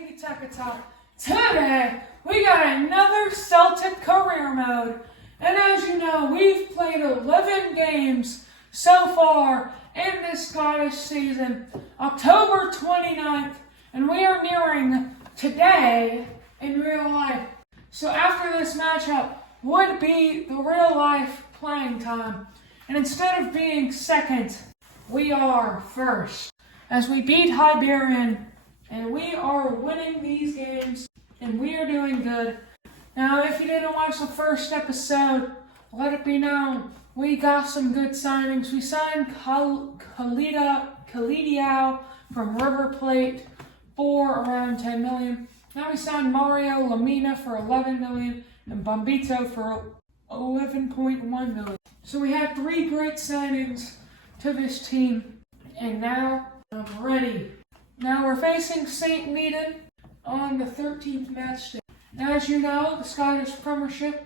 Tiki Taka Talk. Today, we got another Celtic career mode. And as you know, we've played 11 games so far in this Scottish season, October 29th, and we are nearing today in real life. So after this matchup would be the real life playing time. And instead of being second, we are first. As we beat Hibernian, and we are winning these games, and we are doing good. Now, if you didn't watch the first episode, let it be known, we got some good signings. We signed Kalidiao from River Plate for around 10 million. Now we signed Mario Lamina for 11 million and Bombito for 11.1 million. So we had 3 great signings to this team, and now I'm ready. Now we're facing St. Mirren on the 13th match day. Now, as you know, the Scottish Premiership,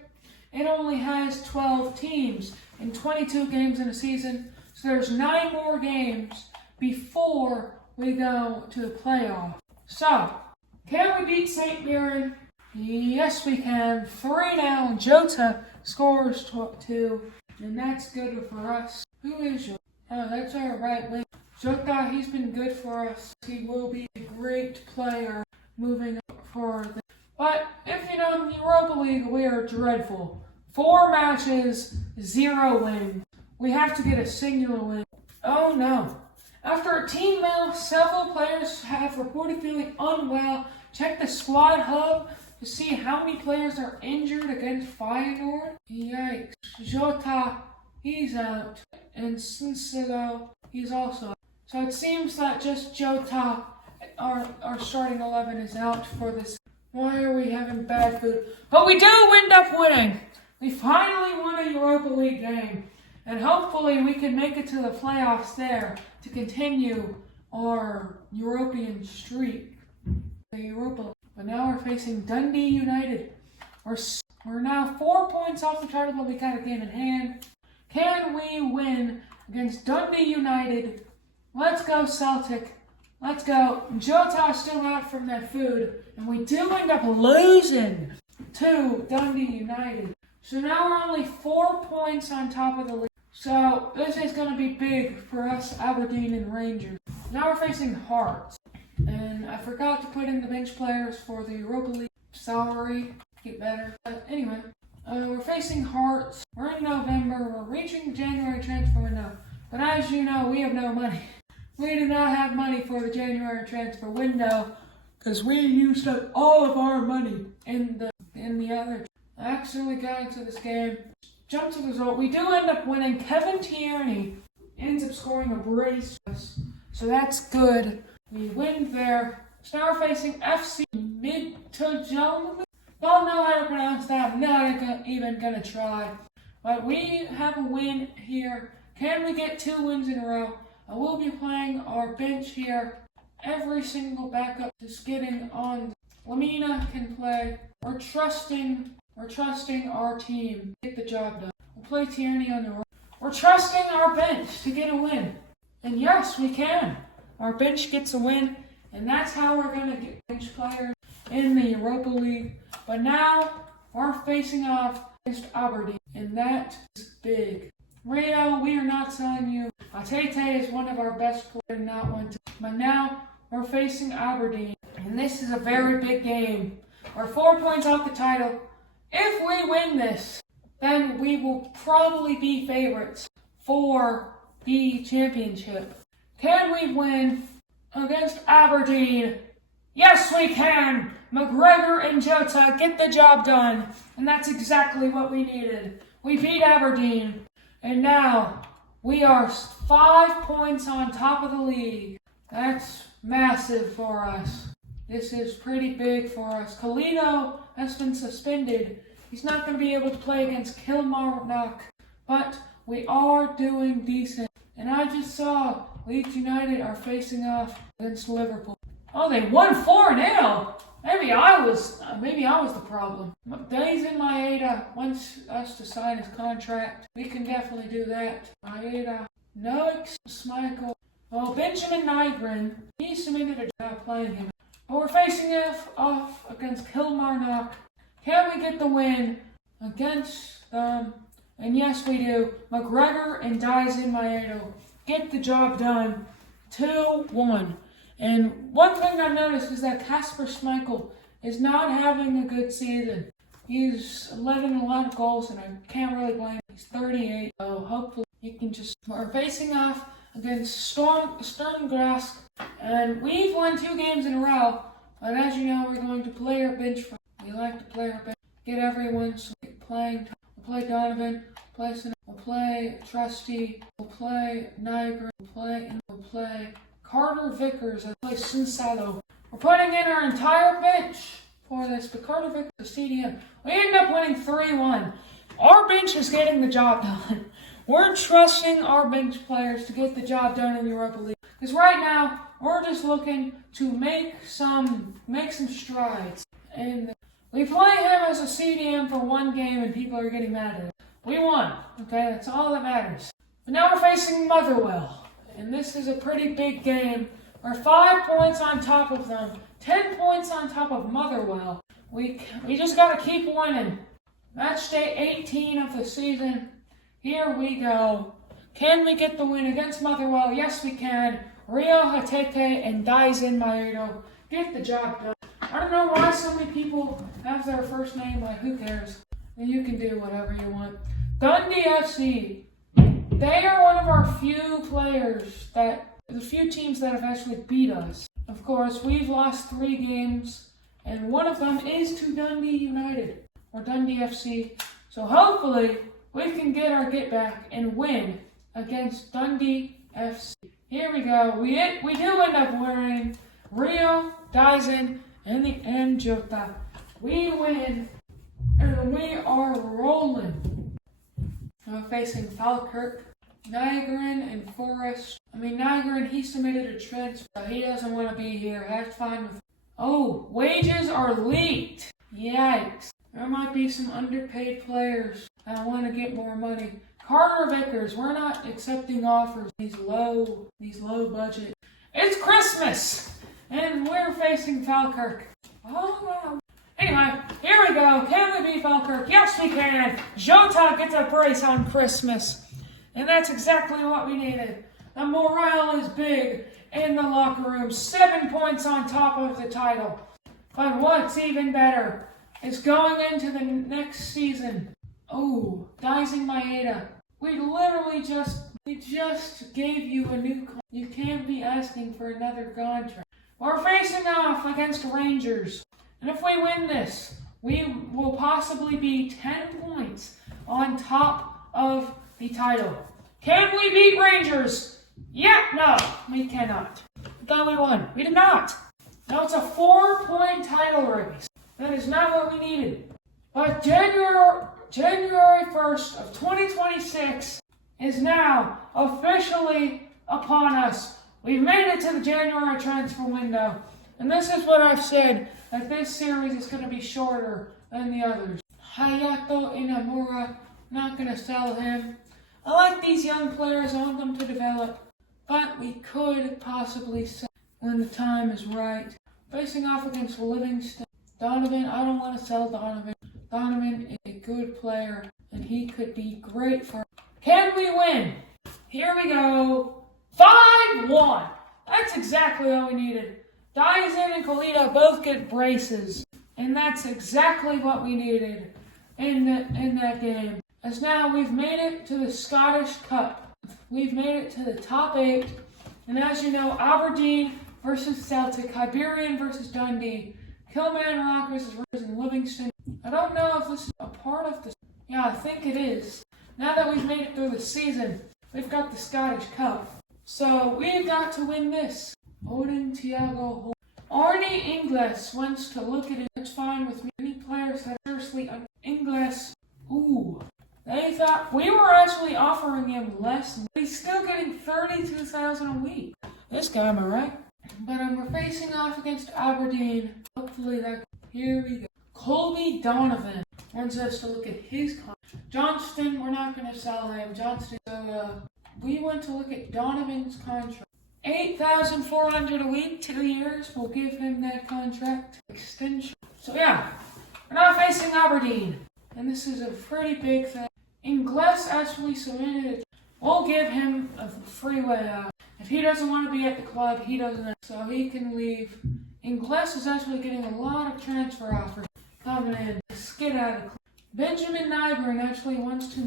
it only has 12 teams and 22 games in a season. So there's 9 more games before we go to the playoff. So, can we beat St. Mirren? Yes, we can. 3-0. Jota scores 2, and that's good for us. Who is Jota? Oh, that's our right wing. Jota, he's been good for us. He will be a great player moving forward. But if you know, in the Europa League, we are dreadful. 4 matches, 0 wins. We have to get a singular win. Oh no. After a team mail, several players have reported feeling unwell. Check the squad hub to see how many players are injured against Feyenoord. Yikes. Jota, he's out. And Sincero, he's also out. So it seems that just Jota, our starting 11, is out for this. Why are we having bad food? But we do end up winning. We finally won a Europa League game. And hopefully we can make it to the playoffs there to continue our European streak. The Europa League. But now we're facing Dundee United. We're now 4 points off the title, but we got a game in hand. Can we win against Dundee United? Let's go Celtic. Let's go. Jota's still out from that food. And we do end up losing to Dundee United. So now we're only 4 points on top of the league. So this is going to be big for us, Aberdeen and Rangers. Now we're facing Hearts. And I forgot to put in the bench players for the Europa League. Sorry. Get better. But anyway, we're facing Hearts. We're in November. We're reaching the January transfer window. But as you know, we have no money. We do not have money for the January transfer window because we used up all of our money in the other. I accidentally got into this game. Jump to the result. We do end up winning. Kevin Tierney ends up scoring a brace. So that's good. We win there. So now we're facing FC Midtjylland. Don't know how to pronounce that. I'm not even going to try. But we have a win here. Can we get 2 wins in a row? I will be playing our bench here. Every single backup just getting on. Lamina can play. We're trusting our team to get the job done. We'll play Tierney on the right. We're trusting our bench to get a win. And yes, we can. Our bench gets a win. And that's how we're going to get bench players in the Europa League. But now we're facing off against Aberdeen. And that is big. Rio, we are not selling you. Atete is one of our best players, not one to. But now we're facing Aberdeen, and this is a very big game. We're 4 points off the title. If we win this, then we will probably be favorites for the championship. Can we win against Aberdeen? Yes, we can. McGregor and Jota get the job done, and that's exactly what we needed. We beat Aberdeen. And now, we are 5 points on top of the league. That's massive for us. This is pretty big for us. Kalino has been suspended. He's not going to be able to play against Kilmarnock. But we are doing decent. And I just saw Leeds United are facing off against Liverpool. Oh, they won 4-0. Maybe I was the problem. Days in Maeda wants us to sign his contract. We can definitely do that. Maeda, no Schmeichel. Well, Benjamin Nygren, he submitted a job playing him. But we're facing off against Kilmarnock. Can we get the win against them? And yes, we do. McGregor and Dyson Maeda get the job done. 2-1. And one thing I've noticed is that Kasper Schmeichel is not having a good season. He's letting a lot of goals, and I can't really blame him. He's 38, so hopefully he can just... We're facing off against Sturm Graz, and we've won 2 games in a row. But as you know, we're going to play our bench. We like to play our bench. Get everyone playing. We'll play Donovan. We'll play Trusty. We'll play Niagara. We'll play Carter Vickers. We'll play Sinsalo. We're putting in our entire bench for this, but Carter Vickers is CDM. We end up winning 3-1. Our bench is getting the job done. We're trusting our bench players to get the job done in the Europa League. Because right now, we're just looking to make some strides. And we play him as a CDM for 1 game and people are getting mad at it. We won, okay? That's all that matters. But now we're facing Motherwell. And this is a pretty big game. We're 5 points on top of them. 10 points on top of Motherwell. We just got to keep winning. Match day 18 of the season. Here we go. Can we get the win against Motherwell? Yes, we can. Rio Hatete and Dyson Maeda get the job done. I don't know why so many people have their first name, but who cares? You can do whatever you want. Dundee FC. They are one of our few the few teams that have actually beat us. Of course, we've lost 3 games, and one of them is to Dundee United, or Dundee FC. So hopefully, we can get back and win against Dundee FC. Here we go. We do end up wearing Rio, Dyson, and Jota. We win, and we are rolling. We're facing Falkirk, Niagaran, and Forest. Niagaran, he submitted a transfer. He doesn't want to be here. That's fine with him. Oh, wages are leaked. Yikes. There might be some underpaid players that want to get more money. Carter Vickers, we're not accepting offers. These low budget. It's Christmas, and we're facing Falkirk. Oh wow. Anyway, here we go. Can we beat Falkirk? Yes, we can. Jota gets a brace on Christmas. And that's exactly what we needed. The morale is big in the locker room. 7 points on top of the title. But what's even better is going into the next season. Oh, Dyson Maeda. We just gave you a new contract. You can't be asking for another contract. We're facing off against Rangers. And if we win this, we will possibly be 10 points on top of the title. Can we beat Rangers? Yeah, no, we cannot. Thought we won. We did not. Now it's a 4-point title race. That is not what we needed. But January 1st of 2026 is now officially upon us. We've made it to the January transfer window. And this is what I've said, that this series is going to be shorter than the others. Hayato Inamura, not going to sell him. I like these young players, I want them to develop. But we could possibly sell when the time is right. Facing off against Livingston. Donovan, I don't want to sell Donovan. Donovan is a good player, and he could be great for... Can we win? Here we go. 5-1. That's exactly all we needed. Dyson and Kalita both get braces. And that's exactly what we needed in that game. As now we've made it to the Scottish Cup. We've made it to the top 8. And as you know, Aberdeen versus Celtic, Hibernian versus Dundee, Kilmarnock versus Livingston. I don't know if this is a part of this. Yeah, I think it is. Now that we've made it through the season, we've got the Scottish Cup. So we've got to win this. Odin Thiago. Arnie Ingles wants to look at it. It's fine with me. Any players that are seriously Ingles. Ooh. They thought we were actually offering him less. But he's still getting $32,000 a week. This guy, am I right? But we're facing off against Aberdeen. Hopefully that. Here we go. Colby Donovan wants us to look at his contract. Johnston, we're not going to sell him. Johnston. So we want to look at Donovan's contract. $8,400 a week, 2 years. We'll give him that contract extension. So yeah, we're now facing Aberdeen. And this is a pretty big thing. Ingles actually submitted it. We'll give him a free way out. If he doesn't want to be at the club, he doesn't, so he can leave. Ingles is actually getting a lot of transfer offers coming in. Just get out of the club. Benjamin Nygren actually wants to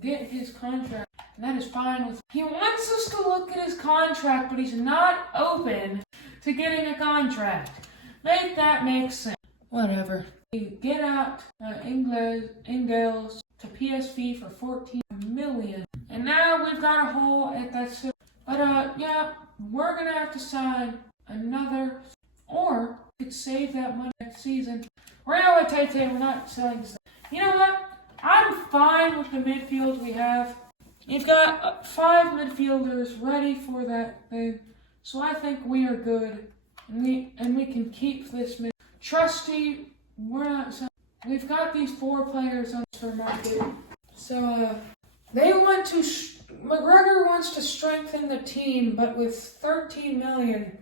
get his contract, and that is fine with him. He wants us to look at his contract, but he's not open to getting a contract. Make that make sense. Whatever. Get out Ingles to PSV for $14 million. And now we've got a hole at that. But yeah, we're gonna have to sign another, or we could save that money next season. We're not selling stuff. You know what? I'm fine with the midfield we have. You've got 5 midfielders ready for that thing, so I think we are good, and we can keep this mid. Trusty, we're not selling. We've got these 4 players on the market, so they want to. McGregor wants to strengthen the team, but with $13 million,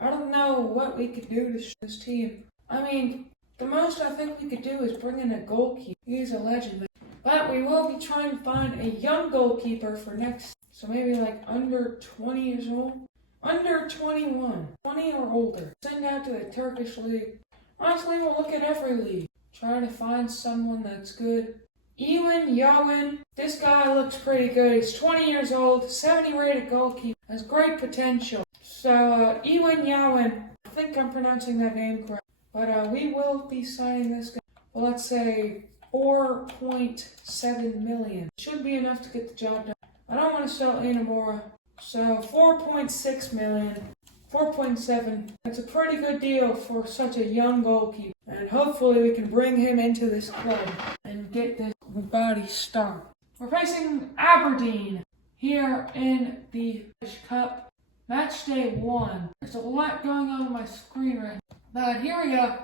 I don't know what we could do to this team. I mean, the most I think we could do is bring in a goalkeeper. He's a legend. But we will be trying to find a young goalkeeper for next, so maybe like under 20 years old. Under 21. 20 or older. Send out to the Turkish league. Honestly, we'll look at every league. Try to find someone that's good. Ewan Yowen. This guy looks pretty good. He's 20 years old, 70 rated goalkeeper. Has great potential. So, Ewan Yowen. I think I'm pronouncing that name correct. But we will be signing this guy. Well, let's say $4.7 million. Should be enough to get the job done. I don't want to sell Anamora. So $4.6 million. 4.7. That's a pretty good deal for such a young goalkeeper. And hopefully we can bring him into this club and get this body started. We're facing Aberdeen here in the Cup. Match day 1. There's a lot going on my screen right now. But here we go.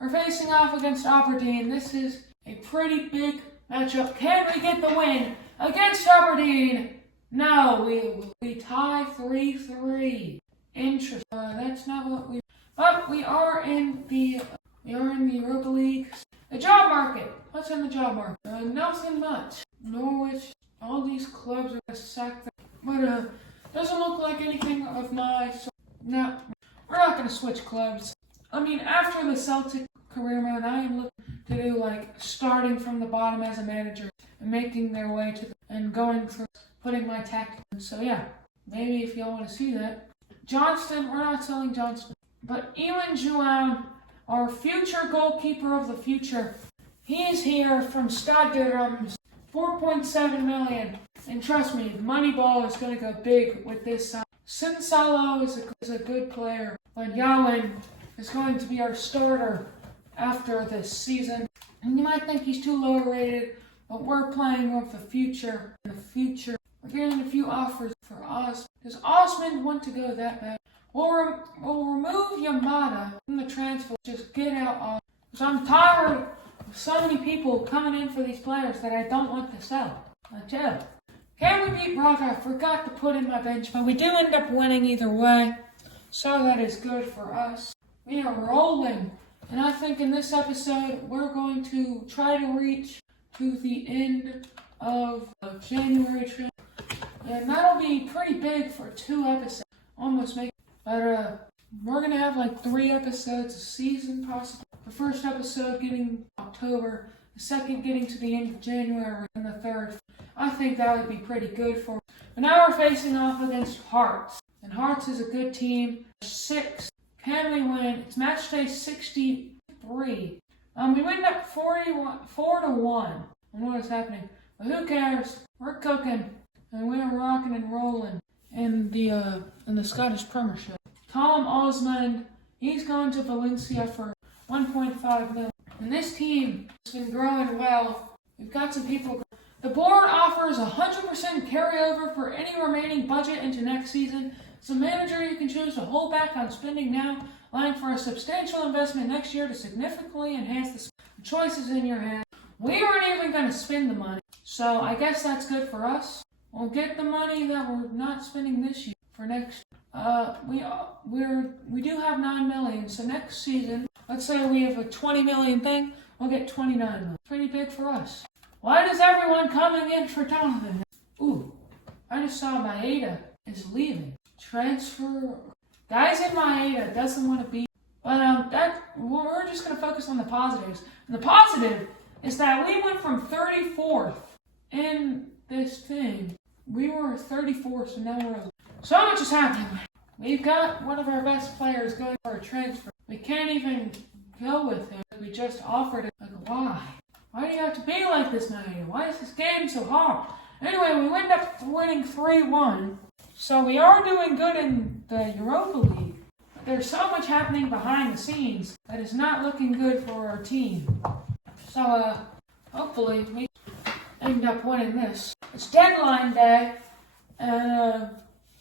We're facing off against Aberdeen. This is a pretty big matchup. Can we get the win against Aberdeen? No, we tie 3-3. Interesting. That's not what we. But we are in the Europa League. The job market. What's in the job market? Nothing much. Norwich. All these clubs are gonna sack them. But doesn't look like anything of my. So, no, we're not gonna switch clubs. I mean, after the Celtic career mode, I am looking to do like starting from the bottom as a manager and making their way to and going through putting my tactics. So yeah, maybe if y'all want to see that. Johnston, we're not selling Johnston. But Ewan Juan, our future goalkeeper of the future, he is here from Stade de Reims, $4.7 million. And trust me, the money ball is going to go big with this sign. Sinsalo is a good player, but Yowan is going to be our starter after this season. And you might think he's too low rated, but we're playing with the future. In the future, we're getting a few offers for us. Does Osmond want to go that bad? We'll remove Yamada from the transfer. Just get out Osmond. Because I'm tired of so many people coming in for these players that I don't want to sell. I tell you. Can we beat Braga? I forgot to put in my bench, but we do end up winning either way. So that is good for us. We are rolling. And I think in this episode, we're going to try to reach to the end of January. And that'll be pretty big for 2 episodes. Almost make it. But we're going to have like 3 episodes a season possibly. The first episode getting October. The second getting to the end of January. And the third. I think that would be pretty good for us. But now we're facing off against Hearts. And Hearts is a good team. 6. Can we win? It's match day 63. We went up 4-1 on what is happening. But who cares? We're cooking. And we're rocking and rolling in the Scottish Premiership. Callum Osmond, he's going to Valencia for 1.5 million. And this team has been growing well. We've got some people. The board offers 100% carryover for any remaining budget into next season. As a manager, you can choose to hold back on spending now, allowing for a substantial investment next year to significantly enhance the choices in your hands. We aren't even going to spend the money, so I guess that's good for us. We'll get the money that we're not spending this year for next. We do have 9 million. So next season, let's say we have a 20 million thing, we'll get 29 million. Pretty big for us. Why does everyone coming in for Donovan? Ooh, I just saw Maeda is leaving. Transfer. Guys in Maeda doesn't want to be. But we're just gonna focus on the positives. And the positive is that we went from 34th in this thing. We were 34th, so now we're. So much is happening. We've got one of our best players going for a transfer. We can't even go with him. We just offered it. Like, why? Why do you have to be like this, Maeda? Why is this game so hard? Anyway, we end up winning 3-1. So we are doing good in the Europa League. But there's so much happening behind the scenes that is not looking good for our team. So, hopefully we end up winning this. It's deadline day, and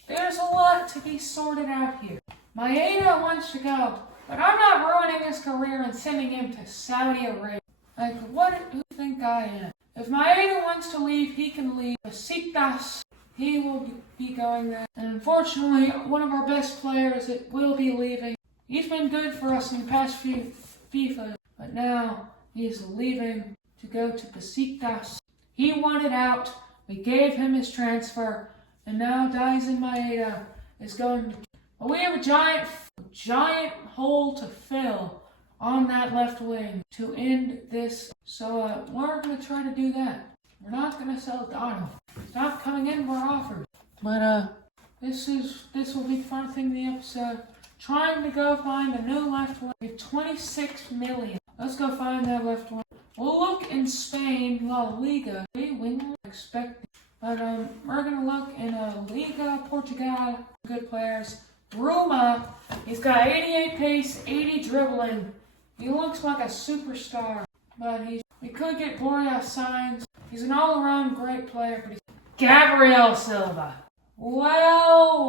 there's a lot to be sorted out here. Maeda wants to go, but I'm not ruining his career and sending him to Saudi Arabia. Like, who do you think I am? If Maeda wants to leave, he can leave. Besiktas, he will be going there. And unfortunately, one of our best players will be leaving. He's been good for us in the past few FIFA, but now he's leaving to go to Besiktas. He wanted out. We gave him his transfer, and now Daizen Maeda is going. Well, we have a giant hole to fill on that left wing to end this. So we're going to try to do that. We're not going to sell Donovan. Stop coming in for offers. But this will be the fun thing in the episode. Trying to go find a new left wing. We have 26 million. Let's go find that left wing. We'll look in Spain, La Liga. We won't expect it. But we're going to look in Liga, Portugal. Good players. Bruma, he's got 88 pace, 80 dribbling. He looks like a superstar. But we could get Boreas signs. He's an all-around great player. But he's Gabriel Silva. Well.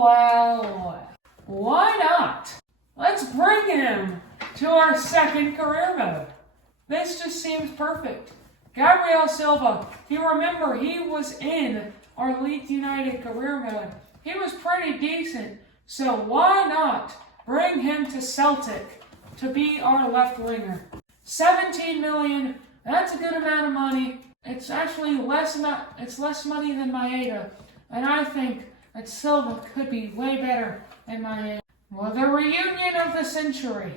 Why not? Let's bring him to our second career mode. This just seems perfect. Gabriel Silva, if you remember, he was in our Leeds United career mode. He was pretty decent. So why not bring him to Celtic to be our left winger? 17 million, that's a good amount of money. It's actually less money than Maeda. And I think that Silva could be way better than Maeda. Well, the reunion of the century.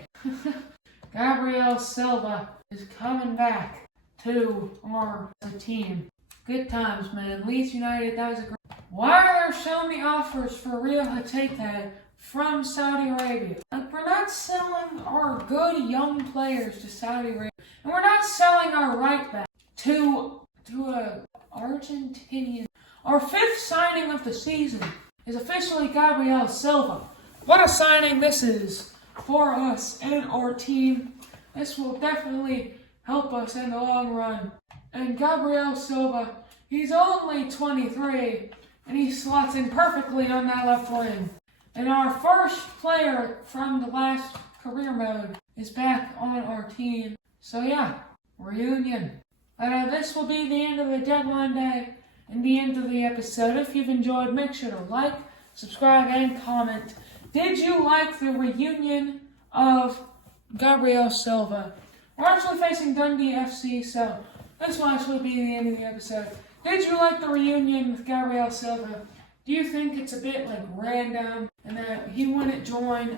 Gabriel Silva is coming back to our team. Good times, man. Leeds United, that was a great. Why are there so many offers for Real Hatete from Saudi Arabia? Like, we're not selling our good young players to Saudi Arabia. And we're not selling our right back to a Argentinian. Our 5th signing of the season is officially Gabriel Silva. What a signing this is for us and our team. This will definitely help us in the long run. And Gabriel Silva, he's only 23, and he slots in perfectly on that left wing. And our first player from the last career mode is back on our team. So yeah, reunion. This will be the end of the deadline day and the end of the episode. If you've enjoyed, make sure to like, subscribe, and comment. Did you like the reunion of Gabriel Silva? We're actually facing Dundee FC, so this will actually be the end of the episode. Did you like the reunion with Gabriel Silva? Do you think it's a bit like random and that he wouldn't join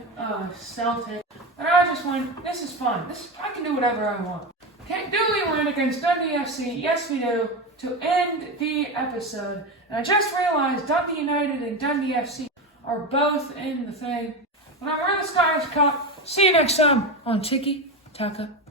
Celtic? But I just went, this is fun. I can do whatever I want. Do we win against Dundee FC? Yes, we do. To end the episode. And I just realized Dundee United and Dundee FC are both in the thing. But I'm wearing the Scottish Cup. See you next time on Tiki Taka